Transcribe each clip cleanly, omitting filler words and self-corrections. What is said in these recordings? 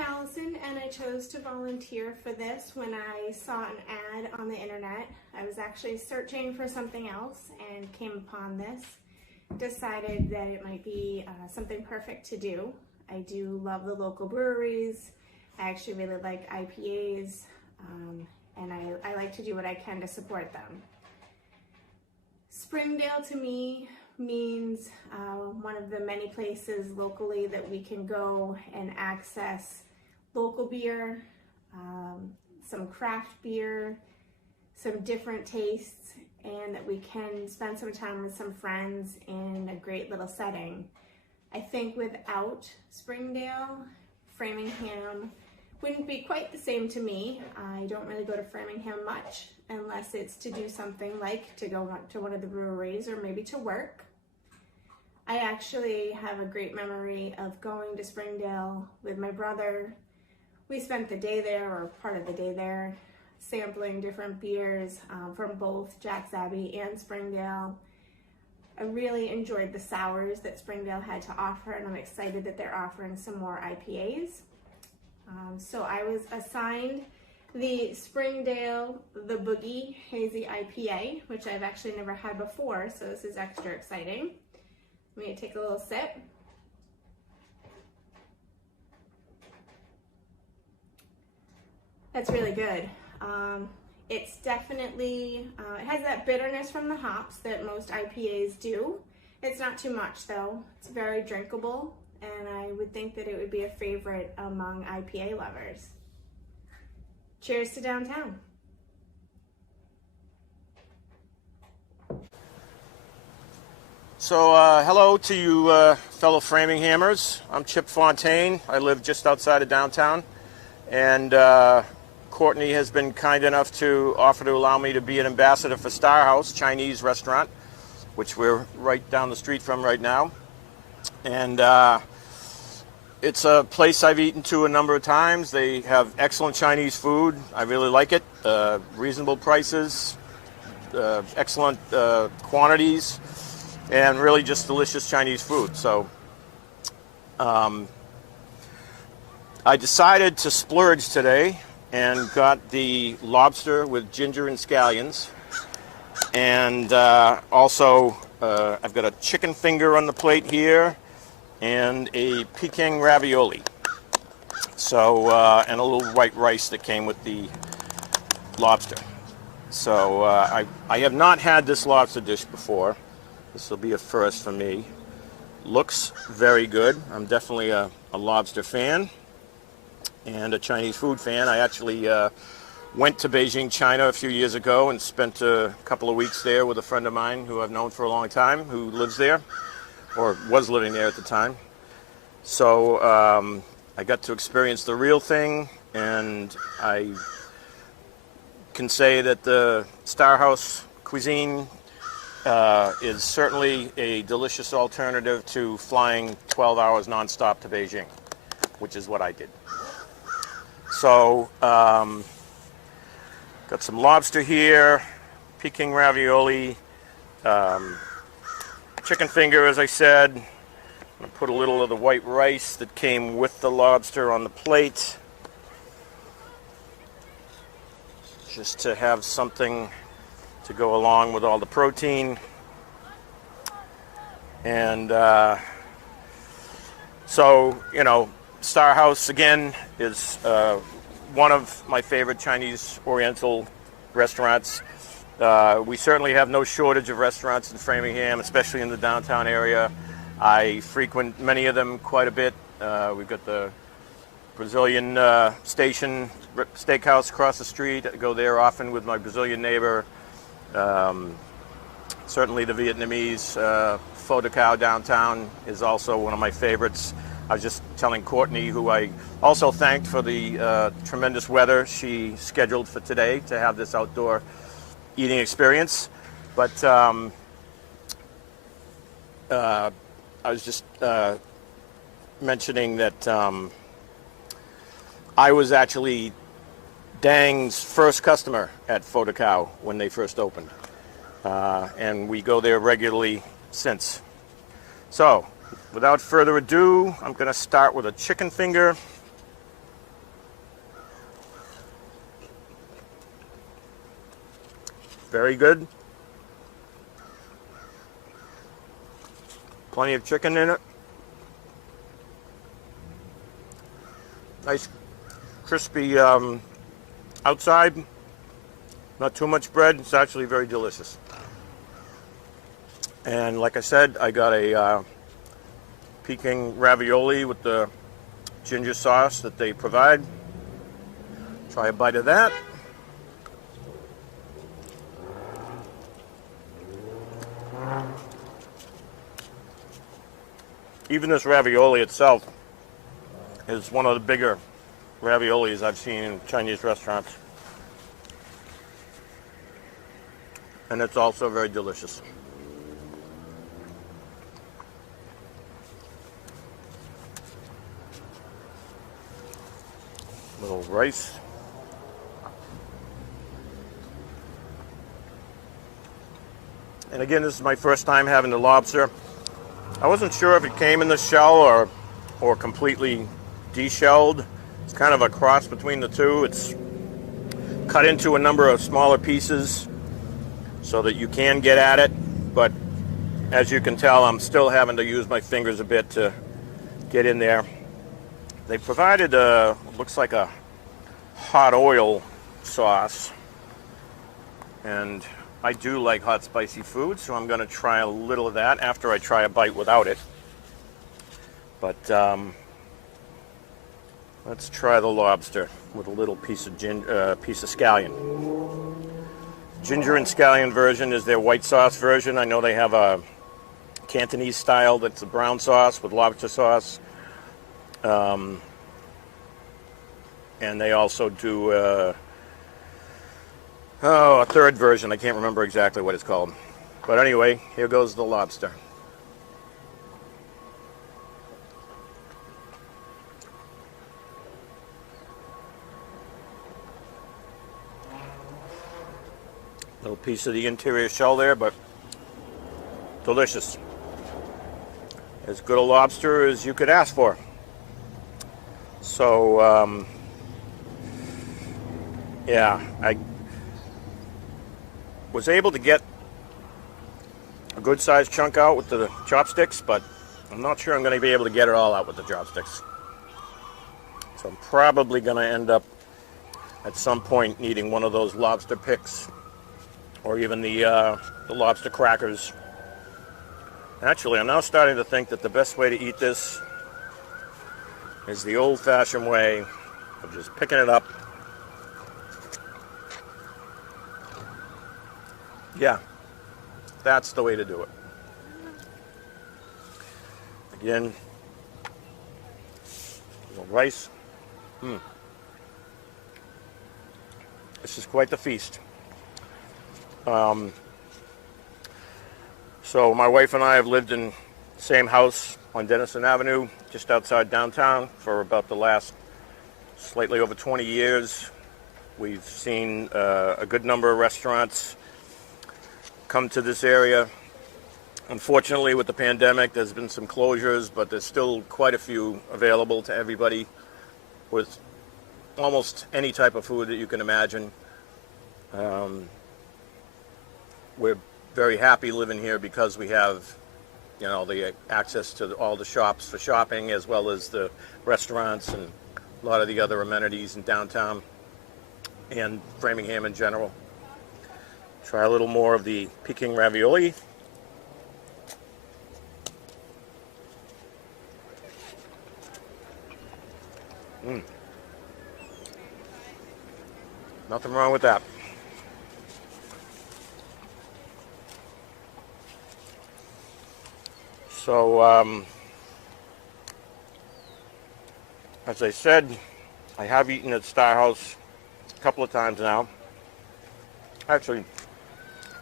Allison, and I chose to volunteer for this when I saw an ad on the internet. I was actually searching for something else and came upon this. Decided that it might be something perfect to do. I do love the local breweries. I actually really like IPAs, and I like to do what I can to support them. Springdale to me means one of the many places locally that we can go and access local beer, some craft beer, some different tastes, and that we can spend some time with some friends in a great little setting. I think without Springdale, Framingham wouldn't be quite the same to me. I don't really go to Framingham much unless it's to do something like to go to one of the breweries or maybe to work. I actually have a great memory of going to Springdale with my brother. We spent the day there, or part of the day there, sampling different beers from both Jack's Abbey and Springdale. I really enjoyed the sours that Springdale had to offer, and I'm excited that they're offering some more IPAs. So I was assigned the Springdale, the Boogie Hazy IPA, which I've actually never had before, so this is extra exciting. I'm going to take a little sip. That's really good. It's definitely, it has that bitterness from the hops that most IPAs do. It's not too much though. It's very drinkable, and I would think that it would be a favorite among IPA lovers. Cheers to downtown. So hello to you fellow Framinghamers. I'm Chip Fontaine. I live just outside of downtown, and Courtney has been kind enough to offer to allow me to be an ambassador for Star House Chinese restaurant, which we're right down the street from right now. And it's a place I've eaten to a number of times. They have excellent Chinese food. I really like it. Reasonable prices, excellent quantities, and really just delicious Chinese food. So I decided to splurge today and got the lobster with ginger and scallions. And also I've got a chicken finger on the plate here and a Peking ravioli. So, and a little white rice that came with the lobster. So I have not had this lobster dish before. This will be a first for me. Looks very good. I'm definitely a lobster fan and a Chinese food fan. I actually went to Beijing, China a few years ago and spent a couple of weeks there with a friend of mine who I've known for a long time, who lives there, or was living there at the time. So I got to experience the real thing, and I can say that the Star House cuisine is certainly a delicious alternative to flying 12 hours nonstop to Beijing, which is what I did. So, got some lobster here, Peking ravioli, chicken finger, as I said. I'm going to put a little of the white rice that came with the lobster on the plate, just to have something to go along with all the protein. And so, you know, Star House, again, is one of my favorite Chinese Oriental restaurants. We certainly have no shortage of restaurants in Framingham, especially in the downtown area. I frequent many of them quite a bit. We've got the Brazilian Station Steakhouse across the street. I go there often with my Brazilian neighbor. Certainly the Vietnamese Pho de Cow downtown is also one of my favorites. I was just telling Courtney, who I also thanked for the tremendous weather she scheduled for today, to have this outdoor eating experience. But I was just mentioning that I was actually Dang's first customer at Pho de Cow when they first opened. And we go there regularly since. So, without further ado, I'm going to start with a chicken finger. Very good. Plenty of chicken in it. Nice crispy outside. Not too much bread. It's actually very delicious. And like I said, I got a Peking ravioli with the ginger sauce that they provide. Try a bite of that. Even this ravioli itself is one of the bigger raviolis I've seen in Chinese restaurants. And it's also very delicious. Little rice. And again, this is my first time having the lobster. I wasn't sure if it came in the shell or completely deshelled. It's kind of a cross between the two. It's cut into a number of smaller pieces so that you can get at it, but as you can tell, I'm still having to use my fingers a bit to get in there. They provided looks like a hot oil sauce, and I do like hot spicy food, so I'm going to try a little of that after I try a bite without it. But let's try the lobster with a little piece of scallion. Ginger and scallion version is their white sauce version. I know they have a Cantonese style that's a brown sauce with lobster sauce. And they also do a third version. I can't remember exactly what it's called. But anyway, here goes the lobster. Little piece of the interior shell there, but delicious. As good a lobster as you could ask for. So, yeah, I was able to get a good sized chunk out with the chopsticks, but I'm not sure I'm going to be able to get it all out with the chopsticks. So I'm probably going to end up at some point needing one of those lobster picks, or even the lobster crackers. Actually, I'm now starting to think that the best way to eat this is the old-fashioned way of just picking it up. Yeah, that's the way to do it. Again, a little rice. This is quite the feast. So my wife and I have lived in the same house on Denison Avenue, just outside downtown, for about the last slightly over 20 years. We've seen a good number of restaurants come to this area. Unfortunately, with the pandemic, there's been some closures, but there's still quite a few available to everybody with almost any type of food that you can imagine. We're very happy living here because we have, you know, the access to all the shops for shopping, as well as the restaurants and a lot of the other amenities in downtown and Framingham in general. Try a little more of the Peking ravioli. Nothing wrong with that. So, as I said, I have eaten at Star House a couple of times now. Actually,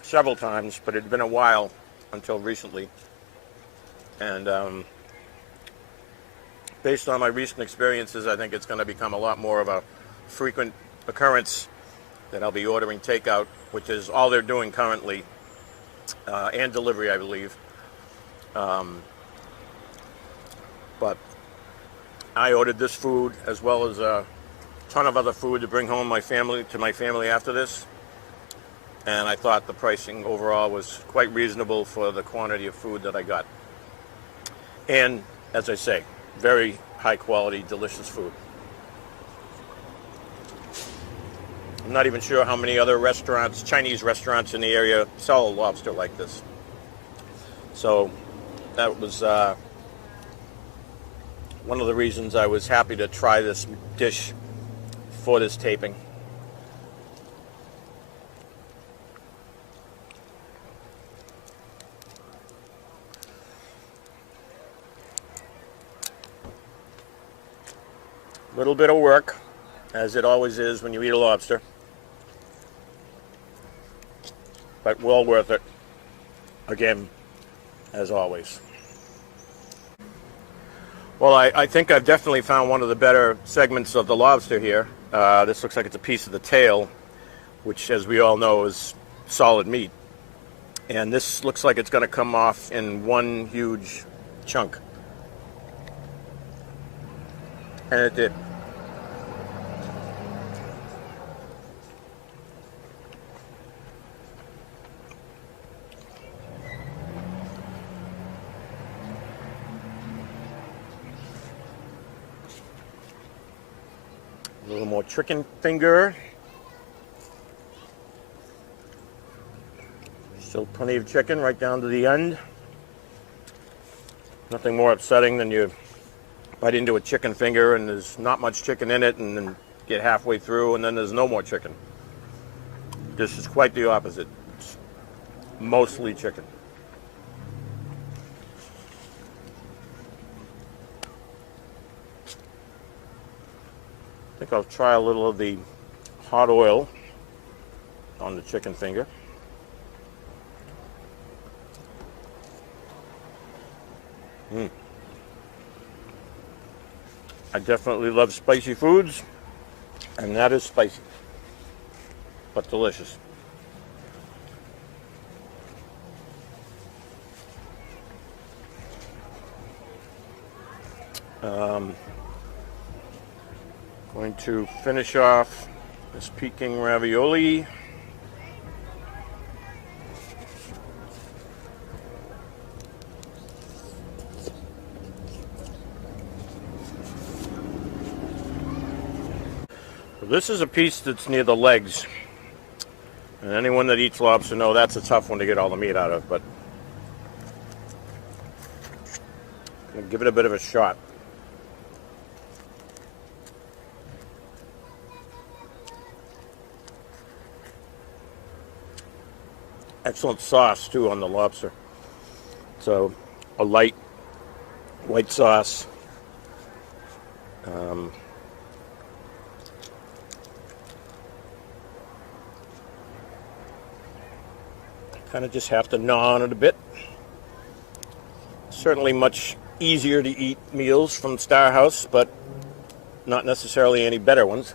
several times, but it had been a while until recently. And based on my recent experiences, I think it's going to become a lot more of a frequent occurrence that I'll be ordering takeout, which is all they're doing currently, and delivery, I believe. But I ordered this food as well as a ton of other food to bring home to my family after this. and I thought the pricing overall was quite reasonable for the quantity of food that I got. And, as I say, very high quality, delicious food. I'm not even sure how many other restaurants, Chinese restaurants in the area, sell a lobster like this. So that was one of the reasons I was happy to try this dish for this taping. Little bit of work, as it always is when you eat a lobster, but well worth it, again, as always. Well, I think I've definitely found one of the better segments of the lobster here. This looks like it's a piece of the tail, which, as we all know, is solid meat. And this looks like it's going to come off in one huge chunk. And it did. A little more chicken finger. Still plenty of chicken right down to the end. Nothing more upsetting than you bite into a chicken finger and there's not much chicken in it, and then get halfway through and then there's no more chicken. This is quite the opposite. It's mostly chicken. I think I'll try a little of the hot oil on the chicken finger. I definitely love spicy foods, and that is spicy, but delicious. Going to finish off this Peking ravioli. This is a piece that's near the legs, and anyone that eats lobster knows that's a tough one to get all the meat out of, but I'm going to give it a bit of a shot. Excellent sauce too on the lobster. So a light white sauce. Kind of just have to gnaw on it a bit. Certainly much easier to eat meals from Star House, but not necessarily any better ones.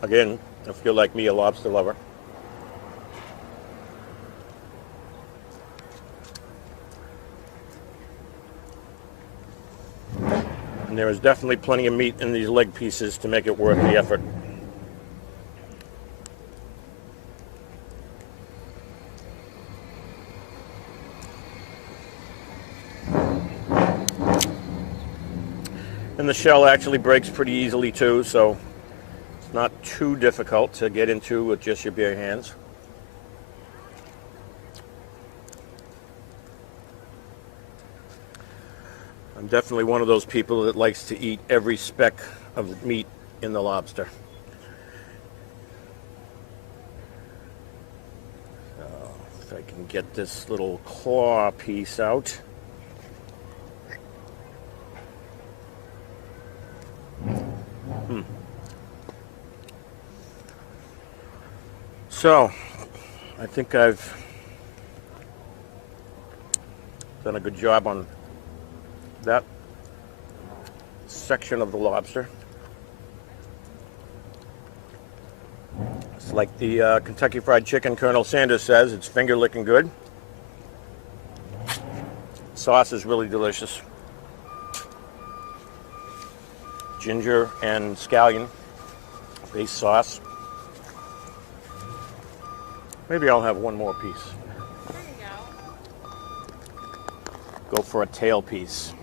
Again, if you're like me, a lobster lover. And there is definitely plenty of meat in these leg pieces to make it worth the effort. And the shell actually breaks pretty easily too, so it's not too difficult to get into with just your bare hands. I'm definitely one of those people that likes to eat every speck of meat in the lobster. So if I can get this little claw piece out. So, I think I've done a good job on that section of the lobster. It's like the Kentucky Fried Chicken Colonel Sanders says, it's finger licking good. Sauce is really delicious. Ginger and scallion base sauce. Maybe I'll have one more piece. There you go. Go for a tail piece.